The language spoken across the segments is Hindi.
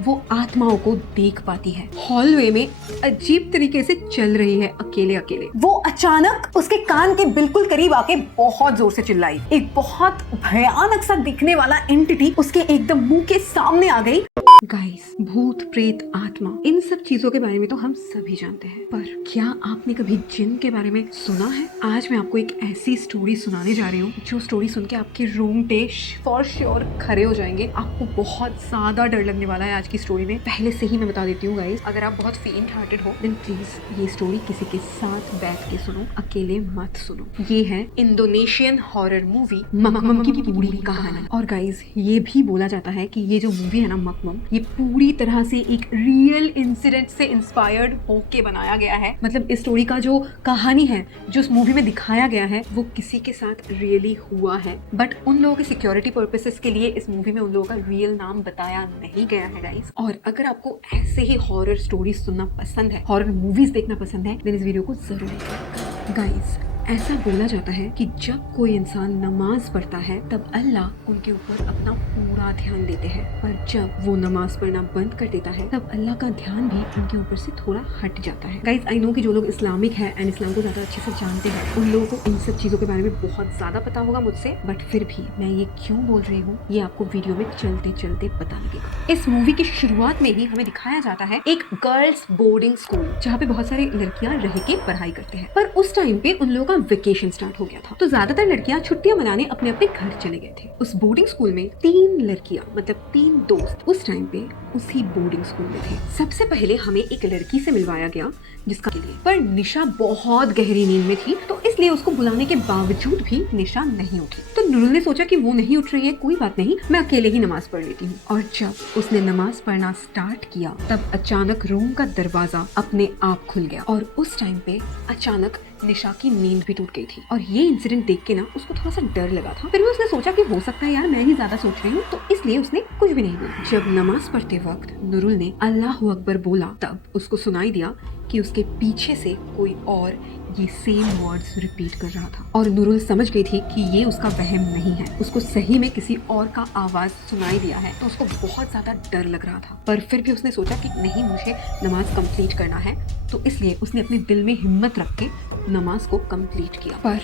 वो आत्माओं को देख पाती है। हॉलवे में अजीब तरीके से चल रही है अकेले अकेले। वो अचानक उसके कान के बिल्कुल करीब आके बहुत जोर से चिल्लाई। एक बहुत भयानक सा दिखने वाला एंटिटी उसके एकदम मुंह के सामने आ गई। गाइस, भूत, प्रेत, आत्मा, इन सब चीजों के बारे में तो हम सभी जानते हैं, पर क्या आपने कभी जिन के बारे में सुना है? आज मैं आपको एक ऐसी स्टोरी सुनाने जा रही हूँ जो स्टोरी सुन के आपके रोंगटे फॉर श्योर खड़े हो जाएंगे। आपको बहुत ज्यादा डर लगने वाला है आज की स्टोरी में। पहले से ही मैं बता देती हूँ गाइस, अगर आप बहुत फेंट हार्टेड हो देन प्लीज ये स्टोरी किसी के साथ बैठ के सुनो, अकेले मत सुनो। ये है इंडोनेशियन हॉरर मूवी मकमम की पूरी कहानी। और गाइस, ये भी बोला जाता है कि ये जो मूवी है ना मकमम, ये पूरी तरह से एक रियल इंसिडेंट से इंस्पायर्ड होके बनाया गया है। मतलब इस स्टोरी का जो कहानी है, जो उस मूवी में दिखाया गया है, वो किसी के साथ रियली हुआ है। बट उन लोगों के सिक्योरिटी पर्पसेस के लिए इस मूवी में उन लोगों का रियल नाम बताया नहीं गया है गाइस। और अगर आपको ऐसे ही हॉरर स्टोरी सुनना पसंद है, हॉरर मूवीज देखना पसंद है, देन इस वीडियो को जरूर देखिए गाइस। ऐसा बोला जाता है कि जब कोई इंसान नमाज पढ़ता है तब अल्लाह उनके ऊपर अपना पूरा ध्यान देते हैं, पर जब वो नमाज पढ़ना बंद कर देता है तब अल्लाह का ध्यान भी उनके ऊपर से थोड़ा हट जाता है। गाइस, आई नो कि जो लोग इस्लामिक है एंड इस्लाम को ज्यादा अच्छे से जानते हैं, उन लोगों को इन सब चीजों के बारे में बहुत ज्यादा पता होगा मुझसे, बट फिर भी मैं ये क्यों बोल रही हूँ ये आपको वीडियो में चलते चलते पता लगेगा। इस मूवी की शुरुआत में ही हमें दिखाया जाता है एक गर्ल्स बोर्डिंग स्कूल, जहाँ पे बहुत सारी लड़कियां रह के पढ़ाई करते हैं। पर उस टाइम पे उन लोगों का वेकेशन स्टार्ट हो गया था, तो ज्यादातर लड़कियां छुट्टियां मनाने अपने अपने घर चले गए थे। उस बोर्डिंग स्कूल में 3 लड़कियां, मतलब 3 दोस्त उस टाइम पे उसी बोर्डिंग स्कूल में थे। सबसे पहले हमें एक लड़की से मिलवाया गया जिसका लिए पर निशा बहुत गहरी नींद में थी, तो इसलिए उसको बुलाने के बावजूद भी निशा नहीं उठी। तो नुरुल ने सोचा कि वो नहीं उठ रही है, कोई बात नहीं, मैं अकेले ही नमाज पढ़ लेती हूँ। और जब उसने नमाज पढ़ना स्टार्ट किया तब अचानक रूम का दरवाजा अपने आप खुल गया और उस टाइम पे अचानक निशा की नींद भी टूट गई थी। और ये इंसिडेंट देख के ना उसको थोड़ा सा डर लगा था। फिर भी उसने सोचा कि हो सकता है यार मैं ही ज्यादा सोच रही हूँ, तो इसलिए उसने कुछ भी नहीं बोला। जब नमाज पढ़ते वक्त नुरुल ने अल्लाह अकबर बोला तब उसको सुनाई दिया कि उसके पीछे से कोई और ये सेम वर्ड्स रिपीट कर रहा था। और नुरुल समझ गई थी कि ये उसका वहम नहीं है, उसको सही में किसी और का आवाज सुनाई दिया है। तो उसको बहुत ज्यादा डर लग रहा था, पर फिर भी उसने सोचा कि नहीं, मुझे नमाज कंप्लीट करना है, तो इसलिए उसने अपने दिल में हिम्मत रख के नमाज को कंप्लीट किया। पर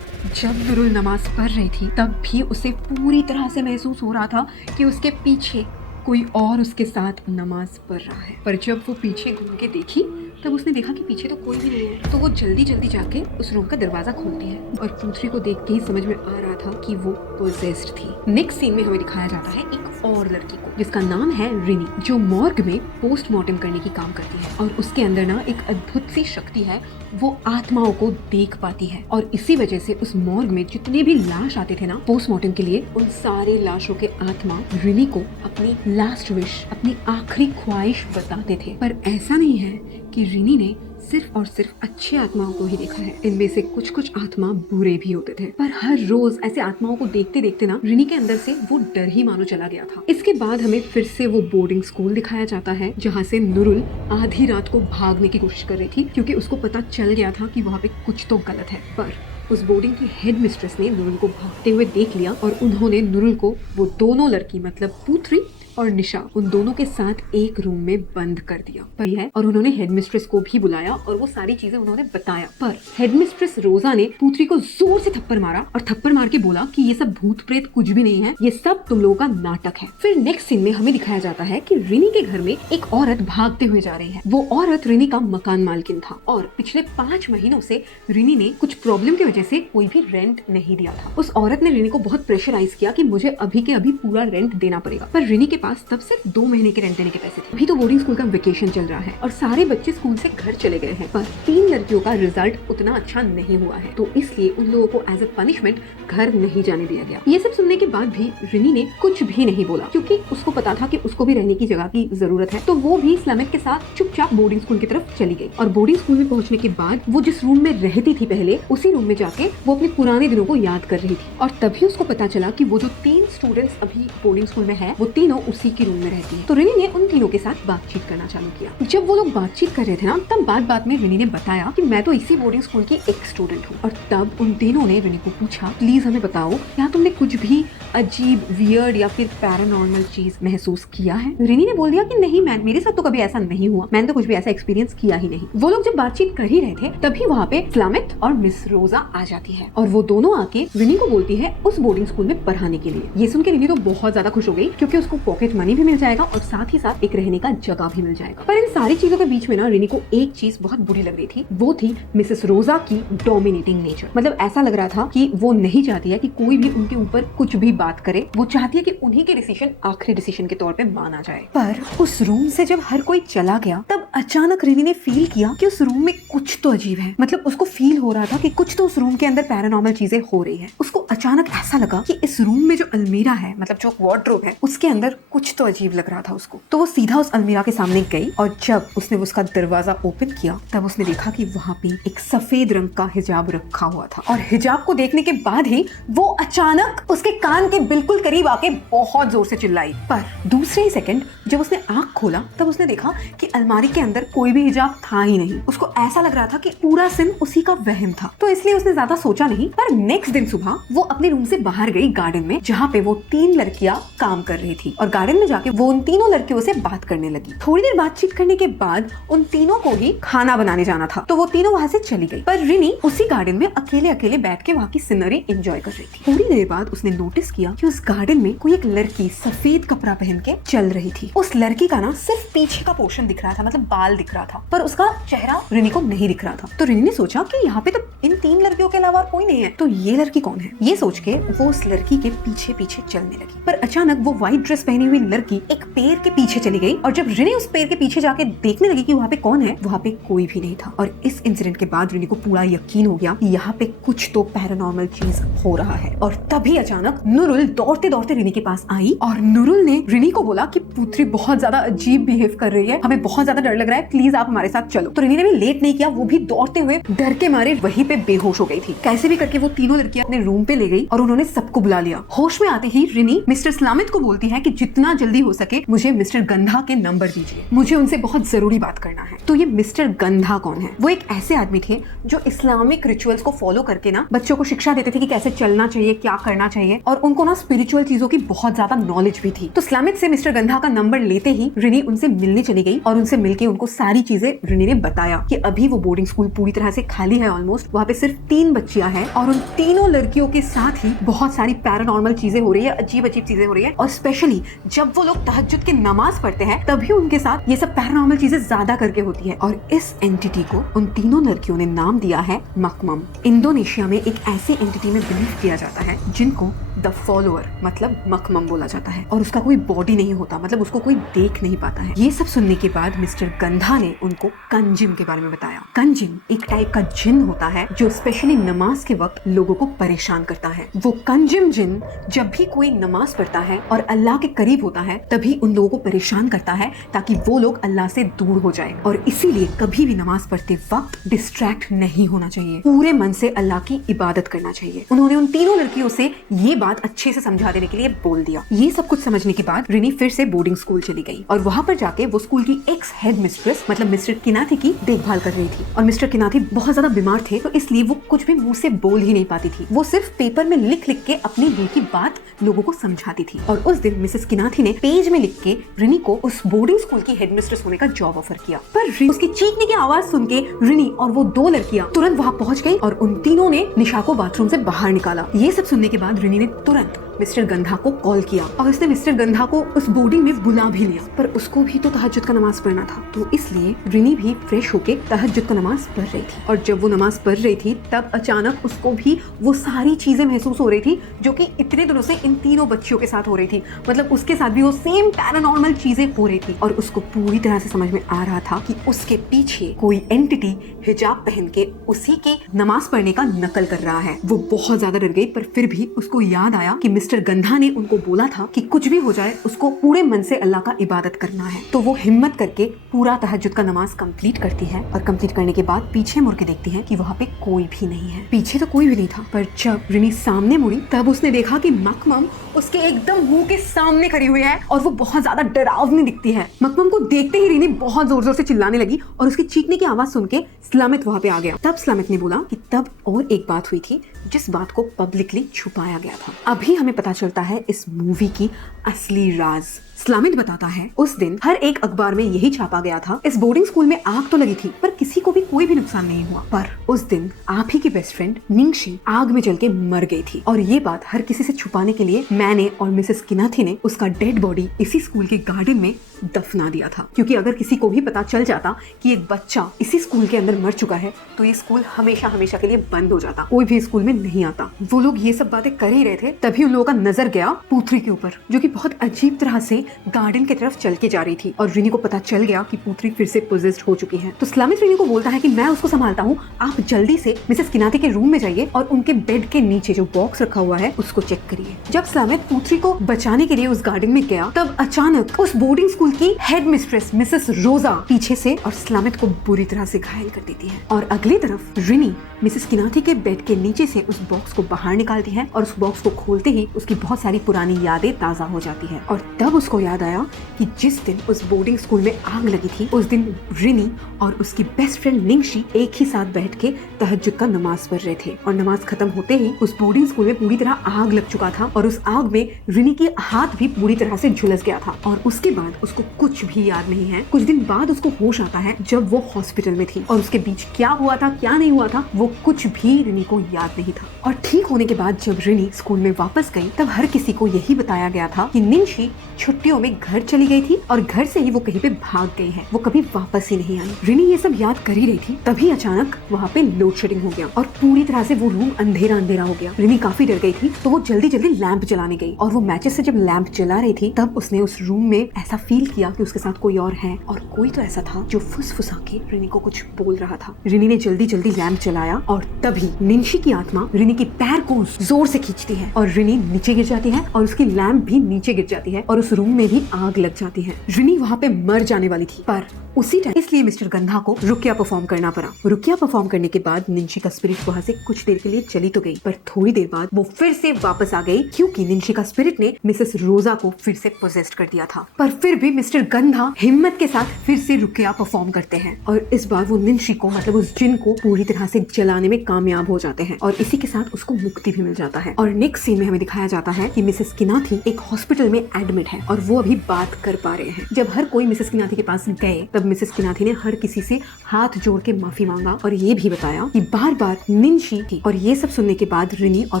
जब नुरुल नमाज पढ़ रही थी तब भी उसे पूरी तरह से महसूस हो रहा था कि उसके पीछे कोई और उसके साथ नमाज पढ़ रहा है। पर जब वो पीछे घूम के देखी तब उसने देखा कि पीछे तो कोई भी नहीं है। तो वो जल्दी जल्दी जाके उस रूम का दरवाजा खोलती है और पूथरी को देख के ही समझ में आ रहा था कि वो पोजेस्ड थी। नेक्स्ट सीन में हमें दिखाया जाता है एक और लड़की को जिसका नाम है रिनी, जो मॉर्ग में पोस्टमार्टम करने की काम करती है। और उसके अंदर ना एक अद्भुत सी शक्ति है, वो आत्माओं को देख पाती है। और इसी वजह से उस मॉर्ग में जितने भी लाश आते थे ना पोस्टमार्टम के लिए, उन सारे लाशों के आत्मा रिनी को अपनी लास्ट विश, अपनी आखिरी ख्वाहिश बताते थे। पर ऐसा नहीं है कि रिनी ने सिर्फ और सिर्फ अच्छे आत्माओं को ही देखा है, इनमें से कुछ कुछ आत्मा बुरे भी होते थे। पर हर रोज ऐसे आत्माओं को देखते देखते ना रिनी के अंदर से वो डर ही मानो चला गया था। इसके बाद हमें फिर से वो बोर्डिंग स्कूल दिखाया जाता है जहाँ से नुरुल आधी रात को भागने की कोशिश कर रही थी, क्योंकि उसको पता चल गया था कि वहाँ पे कुछ तो गलत है। पर उस बोर्डिंग की हेड मिस्ट्रेस ने नुरुल को भागते हुए देख लिया और उन्होंने नुरुल को वो दोनों लड़की, मतलब पूथरी और निशा, उन दोनों के साथ एक रूम में बंद कर दिया। पर है, और उन्होंने हेडमिस्ट्रेस को भी बुलाया और वो सारी चीजें उन्होंने बताया। पर हेडमिस्ट्रेस रोजा ने पूथरी को जोर से थप्पड़ मारा और थप्पड़ मार के बोला कि ये सब भूत प्रेत कुछ भी नहीं है, ये सब तुम लोगों का नाटक है। फिर नेक्स्ट सीन में हमें दिखाया जाता है कि रिनी के घर में एक औरत भागते हुए जा रही है। वो औरत रिनी का मकान मालकिन था और पिछले 5 महीनों से रिनी ने कुछ प्रॉब्लम की वजह से कोई भी रेंट नहीं दिया था। उस औरत ने रिनी को बहुत प्रेशराइज किया कि मुझे अभी के अभी पूरा रेंट देना पड़ेगा। पर रिनी के पास तब सिर्फ 2 महीने के रेंट देने के पैसे थे। अभी तो बोर्डिंग स्कूल का वेकेशन चल रहा है और सारे बच्चे स्कूल से घर चले गए हैं। पर 3 लड़कियों का रिजल्ट उतना अच्छा नहीं हुआ है, तो इसलिए उन लोगों को एज अ पनिशमेंट घर नहीं जाने दिया गया। ये सब सुनने के बाद भी रिनी ने कुछ भी नहीं बोला, क्योंकि उसको पता था कि उसको भी रहने की जगह की जरूरत है। तो वो भी स्लमित के साथ चुपचाप बोर्डिंग स्कूल की तरफ चली गई। और बोर्डिंग स्कूल में पहुंचने के बाद वो जिस रूम में रहती थी पहले, उसी रूम में जाके वो अपने पुराने दिनों को याद कर रही थी। और तभी उसको पता चला कि वो जो 3 स्टूडेंट्स अभी बोर्डिंग स्कूल में है, वो तीनों उसी के रूम में रहती है। तो रिनी ने उन तीनों के साथ बातचीत करना चालू किया। जब वो लोग बातचीत कर रहे थे ना, तब बात में रिनी ने बताया कि मैं तो इसी बोर्डिंग स्कूल की एक स्टूडेंट हूँ। और तब उन तीनों ने रिनी को पूछा, प्लीज हमें बताओ, क्या तुमने कुछ भी अजीब, वियर्ड या फिर पैरानॉर्मल चीज महसूस किया है? रिनी ने बोल दिया कि नहीं मैम, मेरे साथ तो कभी ऐसा नहीं हुआ, मैंने तो कुछ भी ऐसा एक्सपीरियंस किया ही नहीं। वो लोग जब बातचीत कर ही रहे थे तभी वहाँ पे स्लामित और मिस रोजा आ जाती है और वो दोनों आके रिनी को बोलती है उस बोर्डिंग स्कूल में पढ़ाने के लिए। ये सुन के रिनी तो बहुत ज्यादा खुश हो गई क्योंकि उसको पॉकेट मनी भी मिल जाएगा और साथ ही साथ एक रहने का जगह भी मिल जाएगा। पर इन सारी चीजों के बीच में ना रिनी को एक चीज बहुत बुरी लग रही थी, वो थी मिसेस रोजा की डोमिनेटिंग नेचर। मतलब ऐसा लग रहा था कि वो नहीं चाहती है कि कोई भी उनके ऊपर कुछ भी बात करे, वो चाहती है कि उन्हीं के डिसीजन आखिरी डिसीजन के तौर पे माना जाए। पर उस रूम से जब हर कोई चला गया तब अचानक रिनी ने फील किया कि उस रूम में कुछ तो अजीब है। मतलब उसको फील हो रहा था कि कुछ तो उस रूम के अंदर पैरानॉर्मल चीजें हो रही है। उसको अचानक ऐसा लगा कि इस रूम में जो अलमीरा है, मतलब जो वार्डरोब है, उसके अंदर कुछ तो अजीब लग रहा था उसको। तो वो सीधा उस अलमीरा के सामने गई और जब उसने उसका दरवाजा ओपन किया तब उसने देखा कि वहाँ पे एक सफेद रंग का हिजाब रखा हुआ था। और हिजाब को देखने के बाद ही वो अचानक उसके कान के बिल्कुल करीब आके बहुत जोर से चिल्लाई। पर दूसरे ही सेकंड जब उसने आंख खोला तब उसने देखा कि अलमारी के अंदर कोई भी हिजाब था ही नहीं। उसको ऐसा लग रहा था कि पूरा सीन उसी का वहम था। तो इसलिए उसने ज्यादा सोचा नहीं। पर नेक्स्ट दिन सुबह वो अपने रूम से बाहर गई गार्डन में, जहाँ पे वो 3 लड़कियां काम कर रही थी और गार्डन में जाके वो उन तीनों लड़कियों से बात करने लगी। थोड़ी देर बातचीत करने के बाद उन तीनों को ही खाना बनाने जाना था, तो वो तीनों वहाँ से चली गई। पर रिनी उसी गार्डन में अकेले अकेले बैठ के वहाँ की सीनरी एंजॉय कर रही थी। थोड़ी देर बाद उसने नोटिस किया कि उस गार्डन में कोई एक लड़की सफेद कपड़ा पहन के चल रही थी। उस लड़की का ना सिर्फ पीछे का पोर्शन दिख रहा था, मतलब बाल दिख रहा था, पर उसका चेहरा रिनी को नहीं दिख रहा था। तो रिनी ने सोचा कि यहाँ पे तो इन 3 लड़कियों के अलावा कोई नहीं है, तो ये लड़की कौन है? ये सोच के वो उस लड़की के पीछे पीछे चलने लगी। पर अचानक वो व्हाइट ड्रेस पहनी हुई लड़की एक पेड़ के पीछे चली गई और जब रिनी उस पेड़ के पीछे जाके देखने लगी कि वहाँ पे कौन है, वहाँ पे कोई भी नहीं था। और इस इंसिडेंट के बाद रिनी को पूरा यकीन हो गया कि यहाँ पे कुछ तो पैरानॉर्मल चीज हो रहा है। और तभी अचानक नुरुल दौड़ते दौड़ते रिनी के पास आई और नुरुल ने रिनी को बोला कि पुत्री बहुत ज्यादा अजीब बिहेव कर रही है, हमें बहुत ज्यादा डर लग रहा है, प्लीज आप हमारे साथ चलो। तो रिनी ने भी लेट नहीं किया, वो भी दौड़ते हुए डर के मारे वहीं पे बेहोश हो गई थी। कैसे भी करके वो तीनों लड़कियां अपने रूम पे ले गई और उन्होंने सबको बुला लिया। होश में आते ही रिनी मिस्टर स्लामित को बोलती है कि जितना जल्दी हो सके मुझे मिस्टर गंधा के नंबर दीजिए, मुझे उनसे बहुत जरूरी बात करना है। तो ये मिस्टर गंधा कौन है? वो एक ऐसे आदमी थे जो इस्लामिक रिचुअल्स को फॉलो करके ना बच्चों को शिक्षा देते थे कि कैसे चलना चाहिए, क्या करना चाहिए, और उनको ना स्पिरिचुअल चीजों की बहुत ज्यादा नॉलेज भी थी। तो स्लामित से मिस्टर गंधा का नंबर लेते ही रिनी उनसे मिलने चली गई और उनसे मिलके उनको सारी चीजें रिनी ने बताया कि अभी वो बोर्डिंग स्कूल पूरी तरह से खाली है, ऑलमोस्ट वहाँ पे सिर्फ 3 बच्चियां हैं और उन तीनों लड़कियों के साथ ही बहुत सारी पैरानॉर्मल चीजें हो रही है, अजीब अजीब चीजें हो रही है। और स्पेशली जब वो लोग तहज्जुद की नमाज पढ़ते हैं तभी उनके साथ ये सब पैरानॉर्मल चीजें ज्यादा करके होती है। और इस एंटिटी को उन तीनों लड़कियों ने नाम दिया है मकमम। इंडोनेशिया में एक ऐसे एंटिटी में बिलीव किया जाता है जिनको द फॉलोअर मतलब मकमम बोला जाता है और उसका कोई बॉडी नहीं होता, मतलब उसको कोई देख नहीं पाता है। ये सब सुनने के बाद मिस्टर गंधा ने उनको कंजिम के बारे में बताया। कंजिम एक टाइप का जिन होता है जो स्पेशली नमाज के वक्त लोगों को परेशान करता है। वो कंजिम जिन जब भी कोई नमाज पढ़ता है और अल्लाह के करीब होता है तभी उन लोगों को परेशान करता है ताकि वो लोग अल्लाह से दूर हो जाए। और इसीलिए कभी भी नमाज पढ़ते वक्त डिस्ट्रैक्ट नहीं होना चाहिए, पूरे मन से अल्लाह की इबादत करना चाहिए। उन्होंने उन तीनों लड़कियों से ये बात अच्छे से समझा देने के लिए बोल दिया। ये सब कुछ समझने के बाद रिनी फिर से बोर्डिंग स्कूल चली गई और वहाँ पर जाके वो स्कूल की एक्स हेड मिस्ट्रेस मतलब मिस्टर किनाथी की देखभाल कर रही थी। और मिस्टर किनाथी बहुत ज्यादा बीमार थे तो इसलिए वो कुछ भी मुंह से बोल ही नहीं पाती थी, वो सिर्फ पेपर में लिख लिख के अपने दिल की बात लोगों को समझाती थी। और उस दिन मिसेस किनाथी ने पेज में लिख के रिनी को उस बोर्डिंग स्कूल की हेडमिस्ट्रेस होने का जॉब ऑफर किया। पर उसकी चीखने की आवाज सुन के रिनी और वो 2 लड़कियां तुरंत वहाँ पहुंच गई और उन तीनों ने निशा को बाथरूम से बाहर निकाला। ये सब सुनने के बाद रिनी ने तुरंत मिस्टर गंधा को कॉल किया और उसने मिस्टर गंधा को उस बोर्डिंग में बुला भी लिया। पर उसको भी तो तहज्जुद का नमाज पढ़ना था, तो इसलिए रिनी भी फ्रेश होके तहज्जुद का नमाज पढ़ रही थी। और जब वो नमाज पढ़ रही थी तब अचानक उसको भी वो सारी चीजें महसूस हो रही थी जो कि इतने दिनों से इन तीनों बच्चियों के साथ हो रही थी। मतलब उसके साथ भी वो सेम पैरानॉर्मल चीजें हो रही थी और उसको पूरी तरह से समझ में आ रहा था कि उसके पीछे कोई एंटिटी हिजाब पहन के उसी के नमाज पढ़ने का नकल कर रहा है। वो बहुत ज्यादा डर गई पर फिर भी उसको याद आया कि मिस्टर गंधा ने उनको बोला था कि कुछ भी हो जाए उसको पूरे मन से अल्लाह का इबादत करना है। तो वो हिम्मत करके पूरा तहज्जुद का नमाज कंप्लीट करती है और कंप्लीट करने के बाद पीछे मुड़ के देखती है कि वहाँ पे कोई भी नहीं है। पीछे तो कोई भी नहीं था, पर जब रिनी सामने मुड़ी तब उसने देखा कि मकमम उसके एकदम मुंह के सामने खड़ी हुई है और वो बहुत ज्यादा डरावनी दिखती है। मकमम को देखते ही रिनी बहुत जोर जोर से चिल्लाने लगी और उसके चीखने की आवाज सुन के सलामत वहाँ पे आ गया। तब सलामत ने बोला कि तब और एक बात हुई थी जिस बात को पब्लिकली छुपाया गया था। अभी हमें पता चलता है इस मूवी की असली राज। सलामत बताता है उस दिन हर एक अखबार में यही छापा गया था, इस बोर्डिंग स्कूल में आग तो लगी थी पर किसी को भी कोई भी नुकसान नहीं हुआ, पर उस दिन आप ही की बेस्ट फ्रेंड निंगशी आग में जल के मर गई थी। और ये बात हर किसी से छुपाने के लिए मैंने और मिसेस किनाथी ने उसका डेड बॉडी इसी स्कूल के गार्डन में दफना दिया था, क्योंकि अगर किसी को भी पता चल जाता कि एक बच्चा इसी स्कूल के अंदर मर चुका है तो ये स्कूल हमेशा हमेशा के लिए बंद हो जाता, कोई भी स्कूल में नहीं आता। वो लोग ये सब बातें कर ही रहे थे, तभी उन लोगों का नजर गया पूथरी के ऊपर, जो कि बहुत अजीब तरह से गार्डन की तरफ चल के जा रही थी। और रिनी को पता चल गया कि पूथरी फिर से पोजेस्ड हो चुकी है। तो सलामत रिनी को बोलता है कि मैं उसको संभालता हूँ, आप जल्दी से मिसेस किनाथी के रूम में जाइए और उनके बेड के नीचे जो बॉक्स रखा हुआ है उसको चेक करिए। जब सलामत पूथरी को बचाने के लिए उस गार्डन में गया तब अचानक उस बोर्डिंग स्कूल की हेड मिस्ट्रेस मिसेस रोजा पीछे से और सलामत को बुरी तरह से घायल कर देती है। और अगली तरफ रिनी मिसेस किनाथी के बेड के नीचे से उस बॉक्स को बाहर निकालती है और उस बॉक्स को खोलते ही उसकी बहुत सारी पुरानी यादें ताजा हो जाती है। और तब उसको याद आया कि जिस दिन उस बोर्डिंग स्कूल में आग लगी थी उस दिन रिनी और उसकी बेस्ट फ्रेंड निंगशी एक ही साथ बैठ के तहज्जुद का नमाज पढ़ रहे थे। और नमाज खत्म होते ही उस बोर्डिंग स्कूल में पूरी तरह आग लग चुका था और उस आग में रिनी की हाथ भी पूरी तरह से झुलस गया था। और उसके बाद उसको कुछ भी याद नहीं है। कुछ दिन बाद उसको होश आता है जब वो हॉस्पिटल में थी और उसके बीच क्या हुआ था क्या नहीं हुआ था वो कुछ भी रिनी को याद नहीं था। और ठीक होने के बाद जब रिनी स्कूल में वापस गई तब हर किसी को यही बताया गया था कि निंगशी छुट्टियों में घर चली गई थी और घर से ही वो कहीं पे भाग गई है, वो कभी वापस ही नहीं आई। रिनी ये सब याद कर ही रही थी तभी अचानक वहाँ पे लोड शेडिंग हो गया और पूरी तरह से वो रूम अंधेरा अंधेरा हो गया। रिनी काफी डर गई थी तो वो जल्दी जल्दी लैंप जलाने गई और वो मैचेस से जब लैंप जला रही थी तब उसने उस रूम में ऐसा फील किया कि उसके साथ कोई और है और कोई तो ऐसा था जो फुसफुसा के रिनी को कुछ बोल रहा था। रिनी ने जल्दी जल्दी लैंप जलाया और तभी निंगशी की आत्मा रिनी के पैर को जोर से खींचती है और रिनी नीचे गिर जाती है और उसकी लैंप भी नीचे गिर जाती है और उस रूम में भी आग लग जाती है। रिनी वहाँ पे मर जाने वाली थी पर उसी टाइम इसलिए मिस्टर गंधा को रुकिया परफॉर्म करना पड़ा। रुकिया परफॉर्म करने के बाद निंशी का स्पिरिट वहाँ से कुछ देर के लिए चली तो गई पर थोड़ी देर बाद वो फिर से वापस आ गई क्योंकि निंशी का स्पिरिट ने मिसेस रोजा को फिर से पोजेस्ट कर दिया था। पर फिर भी मिस्टर गंधा हिम्मत के साथ फिर से रुकिया परफॉर्म करते हैं और इस बार वो निंशी को मतलब उस जिन को पूरी तरह से जलाने में कामयाब हो जाते हैं और इसी के साथ उसको मुक्ति भी मिल जाता है। और नेक्स्ट सीन में हमें दिखाया जाता है कि मिसेस किनाथी एक हॉस्पिटल में एडमिट है और वो अभी बात कर पा रहे हैं। जब हर कोई मिसेस किनाथी के पास गए तब मिसेस किनाथी ने हर किसी से हाथ जोड़ के माफी मांगा और ये भी बताया कि बार बार निंशी थी। और ये सब सुनने के बाद रिनी और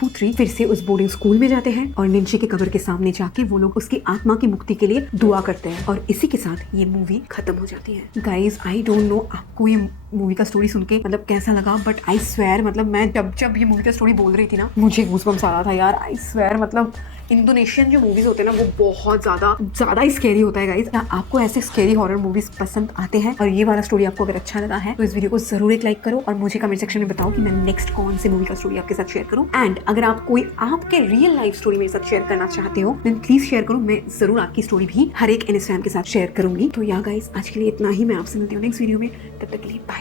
पुत्री फिर से उस बोर्डिंग स्कूल में जाते हैं और निंशी के कब्र के सामने जाके वो लोग उसकी आत्मा की मुक्ति के लिए दुआ करते हैं और इसी के साथ ये मूवी खत्म हो जाती है। गाइज आई डोंट नो आपको ये मूवी का स्टोरी सुन के मतलब कैसा लगा, बट आई स्वेयर मतलब मैं जब ये मूवी का स्टोरी बोल रही थी ना मुझे गूज़बम्स आ रहा था यार। आई स्वेयर मतलब इंडोनेशियन जो मूवीज होते हैं ना वो बहुत ज्यादा ही स्कैरी होता है गाइस। क्या आपको ऐसे स्कैरी हॉरर मूवीज पसंद आते हैं और ये वाला स्टोरी आपको अगर अच्छा लगा है तो इस वीडियो को जरूर एक लाइक करो और मुझे कमेंट सेक्शन में बताओ कि मैं नेक्स्ट कौन से मूवी का स्टोरी आपके साथ शेयर करूं। एंड अगर आप कोई आपके रियल लाइफ स्टोरी मेरे साथ शेयर करना चाहते हो देन प्लीज शेयर करो, मैं जरूर आपकी स्टोरी भी हर एक इंस्टाग्राम के साथ शेयर करूंगी। तो या गाइस आज के लिए इतना ही, मैं आपसे मिलती हूँ नेक्स्ट वीडियो में, तब तक के लिए बाय।